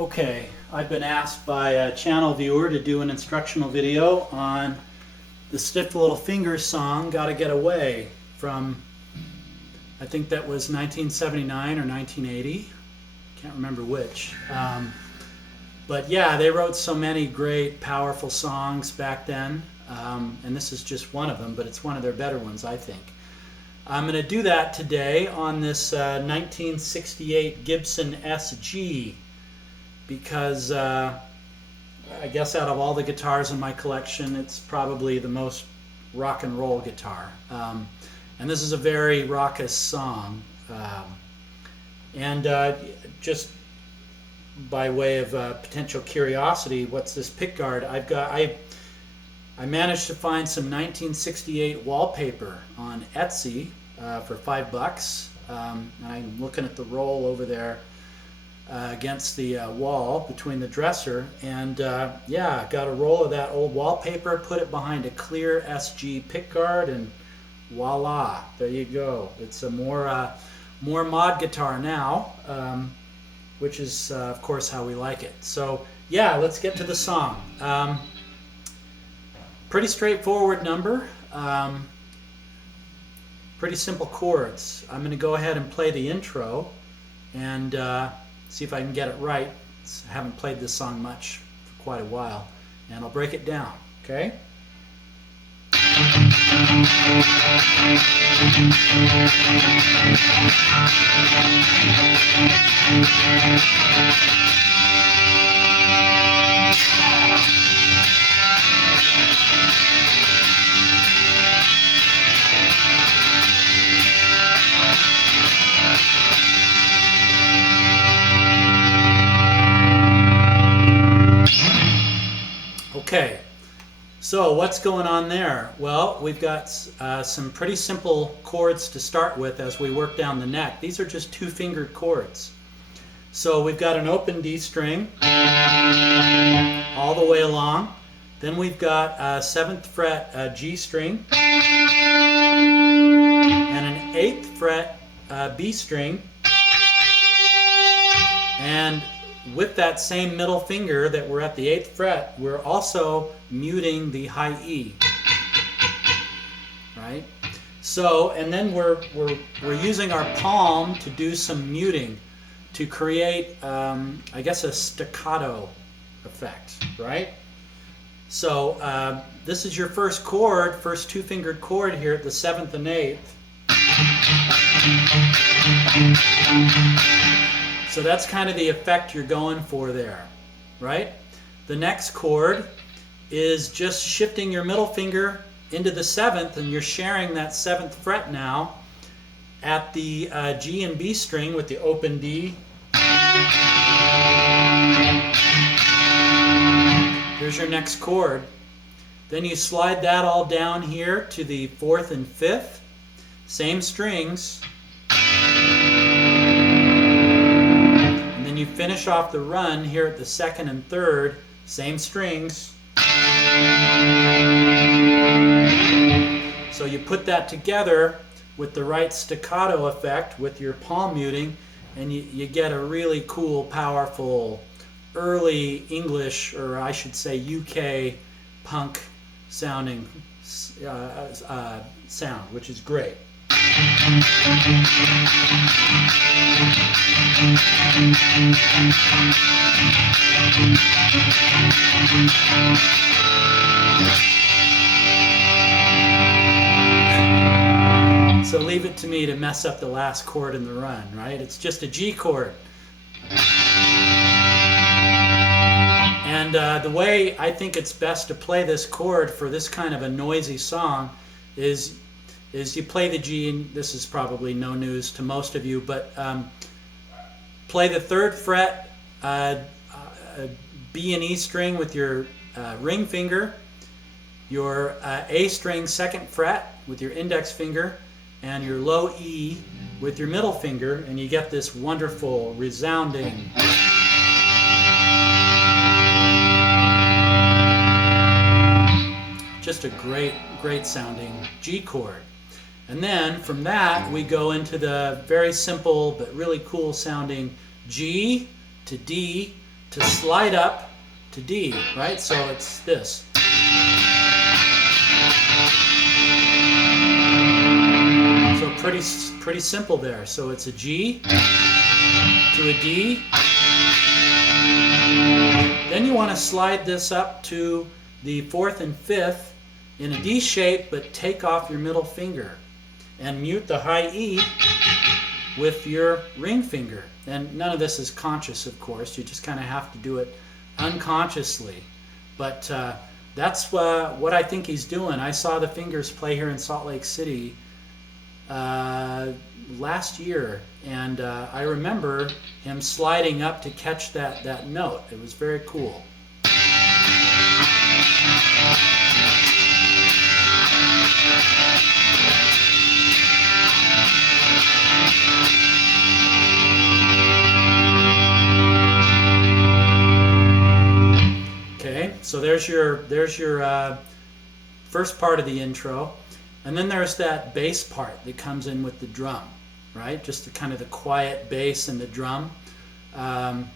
Okay, I've been asked by a channel viewer to do an instructional video on the Stiff Little Fingers song, Gotta Get Away, from, I think that was 1979 or 1980. Can't remember which. But yeah, they wrote so many great, powerful songs back then, and this is just one of them, but it's one of their better ones, I think. I'm going to do that today on this 1968 Gibson SG, because I guess out of all the guitars in my collection, it's probably the most rock and roll guitar. And this is a very raucous song. Just by way of potential curiosity, what's this pickguard? I managed to find some 1968 wallpaper on Etsy for $5. And I'm looking at the roll over there against the wall between the dresser, and yeah, got a roll of that old wallpaper, put it behind a clear SG pickguard, and voila, there you go. It's a more mod guitar now, which is of course how we like it. So yeah, let's get to the song. Pretty straightforward number, pretty simple chords. I'm going to go ahead and play the intro and see if I can get it right. I haven't played this song much for quite a while, and I'll break it down, okay? Okay, so what's going on there? Well, we've got some pretty simple chords to start with as we work down the neck. These are just two-fingered chords. So we've got an open D string all the way along. Then we've got a 7th fret G string and an 8th fret B string. And with that same middle finger that we're at the 8th fret, we're also muting the high E, right? So, and then we're using our palm to do some muting to create, I guess, a staccato effect, right? So this is your first chord, first two-fingered chord here at the 7th and 8th. So that's kind of the effect you're going for there, right? The next chord is just shifting your middle finger into the 7th, and you're sharing that 7th fret now at the G and B string with the open D. Here's your next chord. Then you slide that all down here to the 4th and 5th, same strings. You finish off the run here at the 2nd and 3rd, same strings. So you put that together with the right staccato effect with your palm muting, and you get a really cool, powerful, early English, or I should say UK punk sounding sound, which is great. So leave it to me to mess up the last chord in the run, right? It's just a G chord. And the way I think it's best to play this chord for this kind of a noisy song is you play the G, and this is probably no news to most of you, but play the 3rd fret B and E string with your ring finger, your A string 2nd fret with your index finger, and your low E with your middle finger, and you get this wonderful resounding just a great sounding G chord. And then from that we go into the very simple but really cool sounding G to D to slide up to D, right? So it's this. So pretty simple there. So it's a G to a D. Then you want to slide this up to the 4th and 5th in a D shape, but take off your middle finger and mute the high E with your ring finger. And none of this is conscious, of course. You just kind of have to do it unconsciously. But that's what I think he's doing. I saw the Fingers play here in Salt Lake City last year, and I remember him sliding up to catch that note. It was very cool. Okay, so there's your first part of the intro. And then there's that bass part that comes in with the drum, right? Just the kind of the quiet bass and the drum. The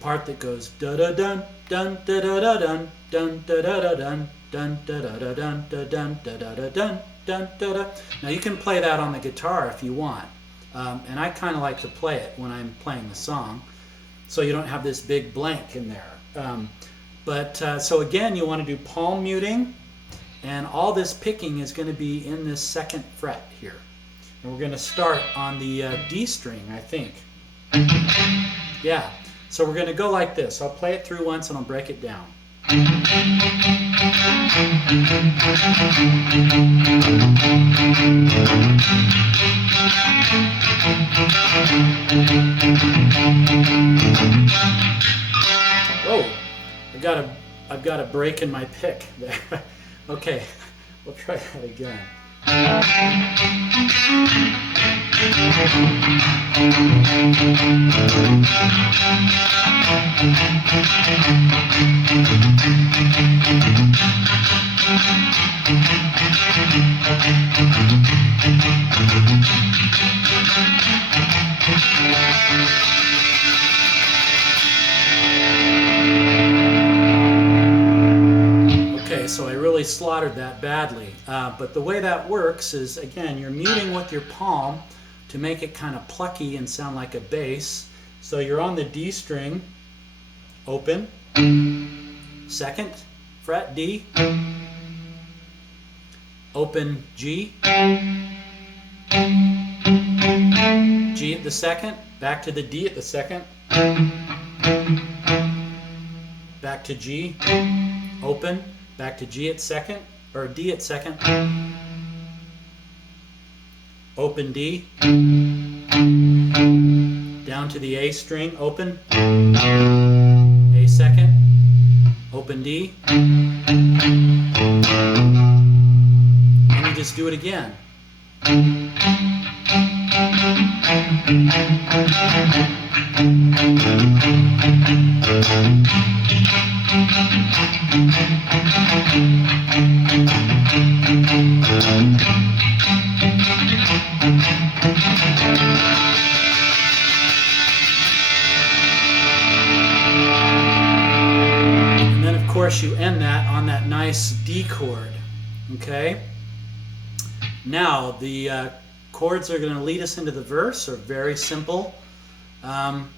part that goes da da dun dun da da da dun dun da da da dun dun da da da dun da dun da da da dun dun da da. Now you can play that on the guitar if you want, and I kind of like to play it when I'm playing the song, so you don't have this big blank in there. So again, you want to do palm muting. And all this picking is going to be in this 2nd fret here. And we're going to start on the D string, I think. Yeah, so we're going to go like this. I'll play it through once and I'll break it down. Whoa, I've got a break in my pick there. Okay, we'll try that again. So I really slaughtered that badly. But the way that works is, again, you're muting with your palm to make it kind of plucky and sound like a bass. So you're on the D string, open, 2nd fret D, open G, G at the 2nd, back to the D at the 2nd, back to G, open, back to G at 2nd, or D at 2nd, open D, down to the A string, open, A 2nd, open D, and you just do it again. And then of course you end that on that nice D chord. Okay? Now the chords that are going to lead us into the verse are very simple, and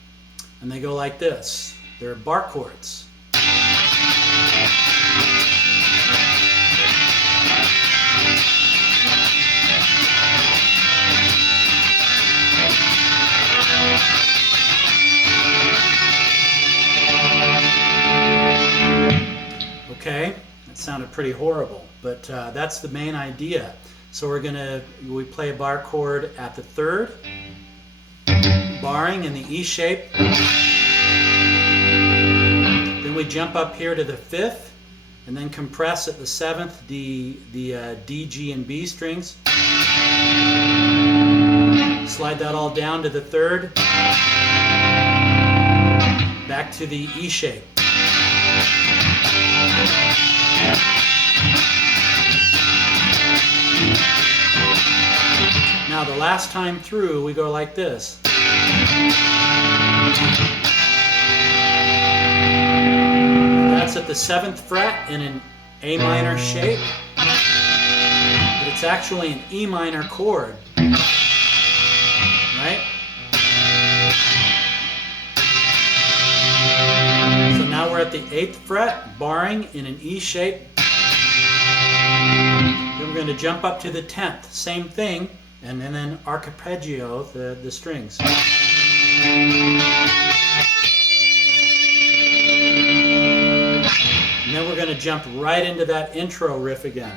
they go like this. They're bar chords. Okay, that sounded pretty horrible, but that's the main idea. So we play a bar chord at the 3rd, barring in the E shape. Then we jump up here to the 5th, and then compress at the 7th, the D, G, and B strings. Slide that all down to the 3rd, back to the E shape. Now the last time through we go like this. the 7th fret in an A minor shape, but it's actually an E minor chord, right? So now we're at the 8th fret, barring in an E shape. Then we're going to jump up to the 10th, same thing, and then arpeggio the strings. And then we're going to jump right into that intro riff again.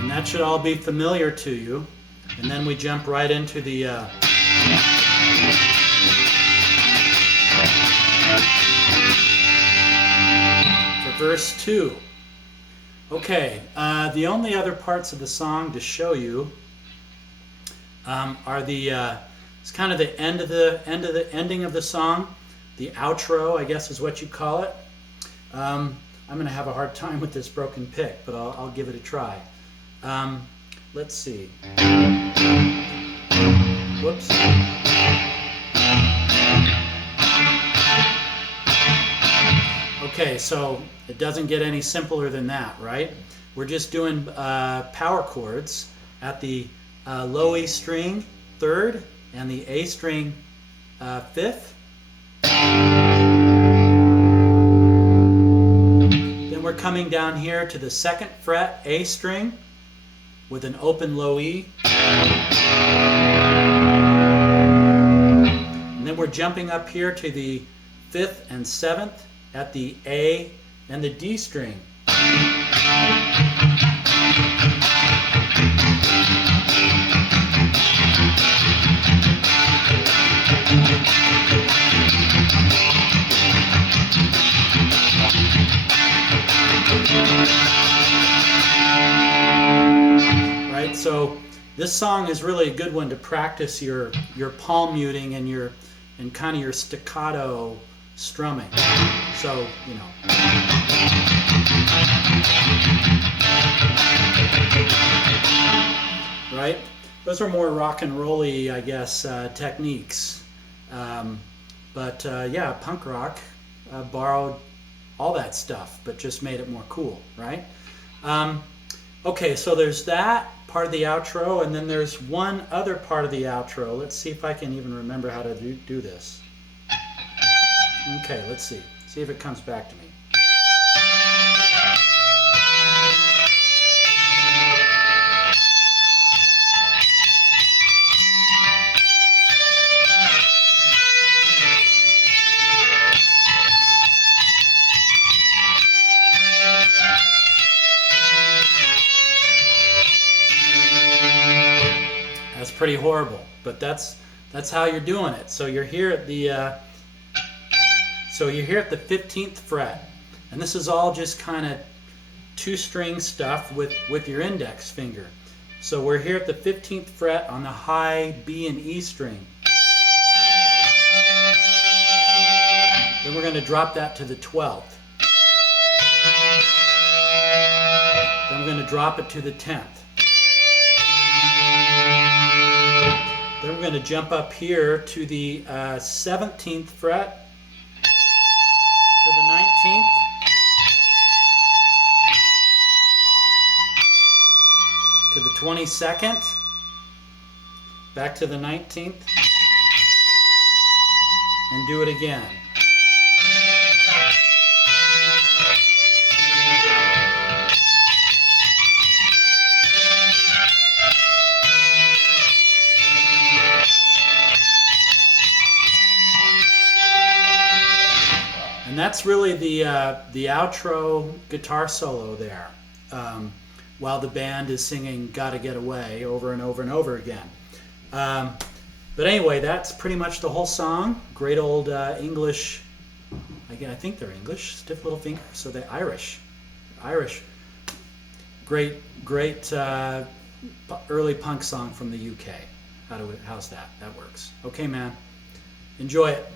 And that should all be familiar to you. And then we jump right into the for verse 2. Okay, the only other parts of the song to show you are the it's kind of the ending of the song, the outro, I guess is what you call it. I'm going to have a hard time with this broken pick, but I'll give it a try. Let's see. Whoops. Okay, so it doesn't get any simpler than that, right? We're just doing power chords at the low E string 3rd and the A string 5th. Then we're coming down here to the 2nd fret A string with an open low E. And then we're jumping up here to the 5th and 7th at the A and the D string. Right, so this song is really a good one to practice your palm muting and kind of your staccato strumming. So, you know. Right? Those are more rock and roll-y, I guess, techniques. Yeah, punk rock borrowed all that stuff, but just made it more cool, right? Okay, so there's that part of the outro, and then there's one other part of the outro. Let's see if I can even remember how to do this. Okay, let's see. See if it comes back to me. That's pretty horrible, but that's how you're doing it. So you're here at the 15th fret, and this is all just kind of 2-string stuff with your index finger. So we're here at the 15th fret on the high B and E string. Then we're going to drop that to the 12th. Then we're going to drop it to the 10th. Then we're going to jump up here to the 17th fret, to the 19th, to the 22nd, back to the 19th, and do it again. And that's really the outro guitar solo there, while the band is singing "Gotta Get Away" over and over and over again. But anyway, that's pretty much the whole song. Great old English, again, I think they're English, Stiff Little Fingers, so they're Irish. Great early punk song from the UK. How's that? That works. Okay, man. Enjoy it.